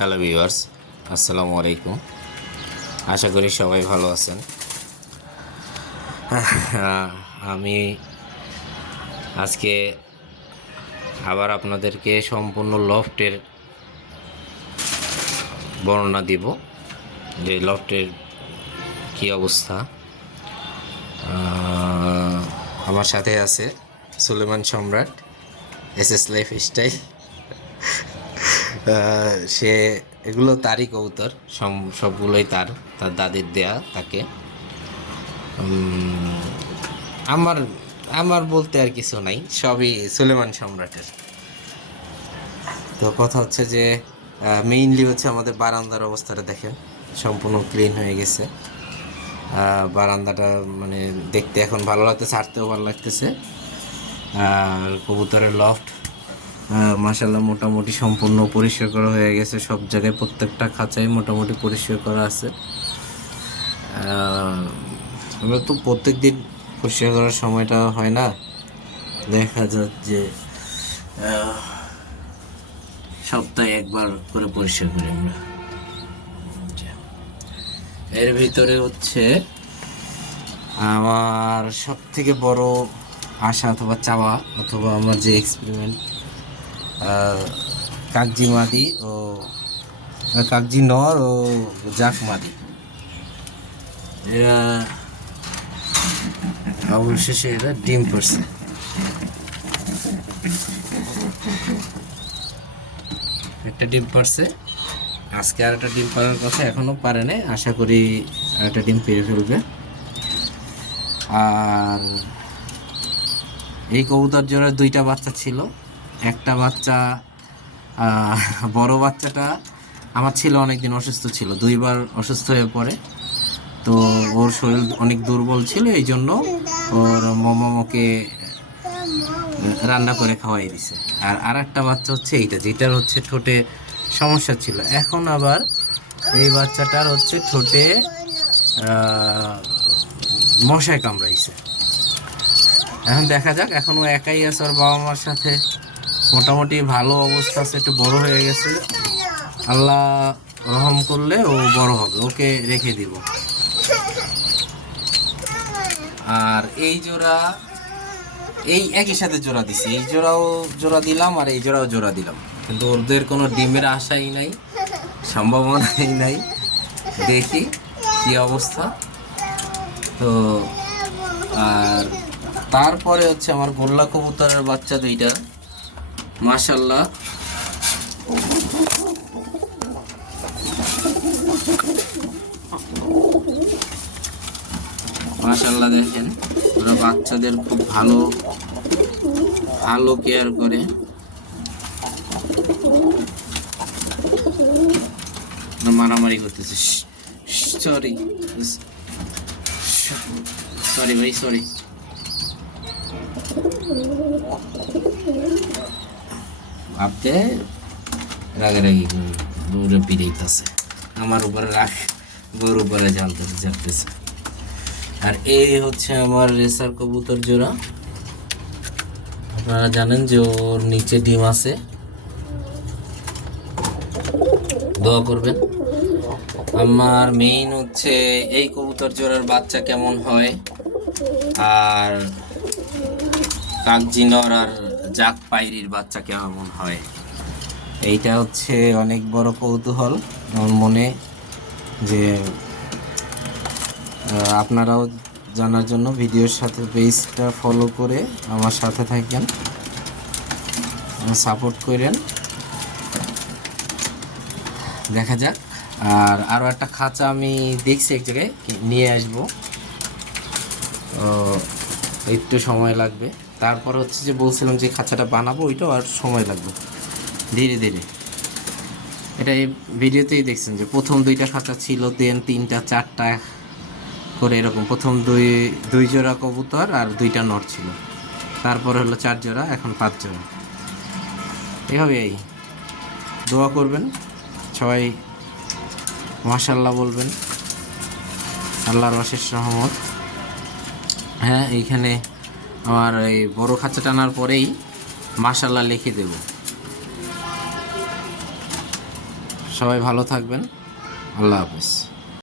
Hello viewers, আসসালামু আলাইকুম। আশা করি সবাই ভালো আছেন। আমি আজকে আবার আপনাদেরকে সম্পূর্ণ লফটের বর্ণনা দিব, যে লফটের কী অবস্থা। আমার সাথে আছে সুলেমান সম্রাট, এস লাইফ স্টাইল। সে এগুলো তারই কবুতর, সবগুলোই তার দাদির দেয়া তাকে। আমার আমার বলতে আর কিছু নাই, সবই সুলেমান সম্রাটের। তো কথা হচ্ছে যে মেইনলি হচ্ছে আমাদের বারান্দার অবস্থাটা দেখেন, সম্পূর্ণ ক্লিন হয়ে গেছে। বারান্দাটা মানে দেখতে এখন ভালো লাগতেছে, হাঁটতেও ভালো লাগতেছে। আর কবুতরের লফট মাশাআল্লাহ মোটামুটি সম্পূর্ণ পরিষ্কার করা হয়ে গেছে। সব জায়গায় প্রত্যেকটা খাঁচায় মোটামুটি পরিষ্কার করা আছে। আমরা তো প্রত্যেক দিন পরিষ্কার করার সময়টা হয় না, দেখা যায় যে সপ্তাহে একবার করে পরিষ্কার করি আমরা। এর ভিতরে হচ্ছে আমার সব থেকে বড় আশা অথবা চাওয়া অথবা আমার যে এক্সপেরিমেন্ট, কাগজি মাদি ও কাগজি নর ও জাক মাদি, এরা অবশেষে এরা ডিম করছে। একটা ডিম পারছে, আজকে আর একটা ডিম পারার কথা, এখনো পারে নাই, আশা করি আর একটা ডিম পেরে ফেলবে। আর এই কবুতর জোড়ার দুইটা বাচ্চা ছিল। একটা বাচ্চা, বড় বাচ্চাটা আমার ছিল অনেকদিন অসুস্থ ছিল, দুইবার অসুস্থ হয়ে পড়ে। তো ওর শরীর অনেক দুর্বল ছিল, এই জন্য ওর মোমোকে রান্না করে খাওয়াই দিছে। আর একটা বাচ্চা হচ্ছে এইটা, যেটার হচ্ছে ঠোঁটে সমস্যা ছিল। এখন আবার এই বাচ্চাটার হচ্ছে ঠোঁটে মশায় কামড়াইছে। এখন দেখা যাক, এখন ও একাই আছে ওর বাবা মার সাথে, মোটামুটি ভালো অবস্থা আছে, একটু বড় হয়ে গেছে। আল্লাহ রহম করলে ও বড় হবে, ওকে রেখে দিব। আর এই জোড়া এই একই সাথে জোড়া দিছি, এই জোড়াও জোড়া দিলাম আর এই জোড়াও জোড়া দিলাম, কিন্তু ওদের কোনো ডিমের আশাই নাই, সম্ভাবনাই নাই। দেখি কি অবস্থা। তো আর তারপরে হচ্ছে আমার গোল্লা কবুতরের বাচ্চা দুইটা, মাশাল্লাহ মাশাল্লাহ দেখেন, ওরা বাচ্চাদের খুব ভালো ভালো কেয়ার করে। মারামারি করতেছে, সরি সরি ভাই, সরি। আপনি রাগারাগি দৌড়ে পিড়াইতেছে, আমার উপরে রাগ, গোর উপরে জ্বালতেছে। আর এই হচ্ছে আমার রেসার কবুতর জোড়া। আপনারা জানেন যে ওর নিচে ডিম আছে, দোয়া করবেন। আমার মেইন হচ্ছে এই কবুতর জোড়ার বাচ্চা কেমন হয়, আর কাগজি নর আর জাক পায়রির বাচ্চা কেমন হয়, এইটা হচ্ছে অনেক বড় কৌতূহল আমার মনে, যে আপনারাও জানার জন্য ভিডিওর সাথে পেজটা ফলো করে আমার সাথে থাকেন, সাপোর্ট করেন। দেখা যাক। আর আরও একটা খাঁচা আমি দেখছি এক জায়গায়, নিয়ে আসবো, একটু সময় লাগবে। তারপর হচ্ছে যে বলছিলাম যে খাঁচাটা বানাবো, ওইটাও আর সময় লাগবে, ধীরে ধীরে। এটা এই ভিডিওতেই দেখছেন যে প্রথম দুইটা খাঁচা ছিল, দেন তিনটা চারটা করে এরকম, প্রথম দুই জোড়া কবুতর আর দুইটা নর ছিল, তারপরে হলো 4 জোড়া, এখন 5 জোড়া। এভাবেই দোয়া করবেন সবাই, মাশাল্লাহ বলবেন, আল্লাহর অশেষ রহমত। হ্যাঁ, এইখানে আমার এই বড় খাঁচা টানার পরেই মাশাল্লাহ লিখে দেব। সবাই ভালো থাকবেন। আল্লাহ হাফেজ।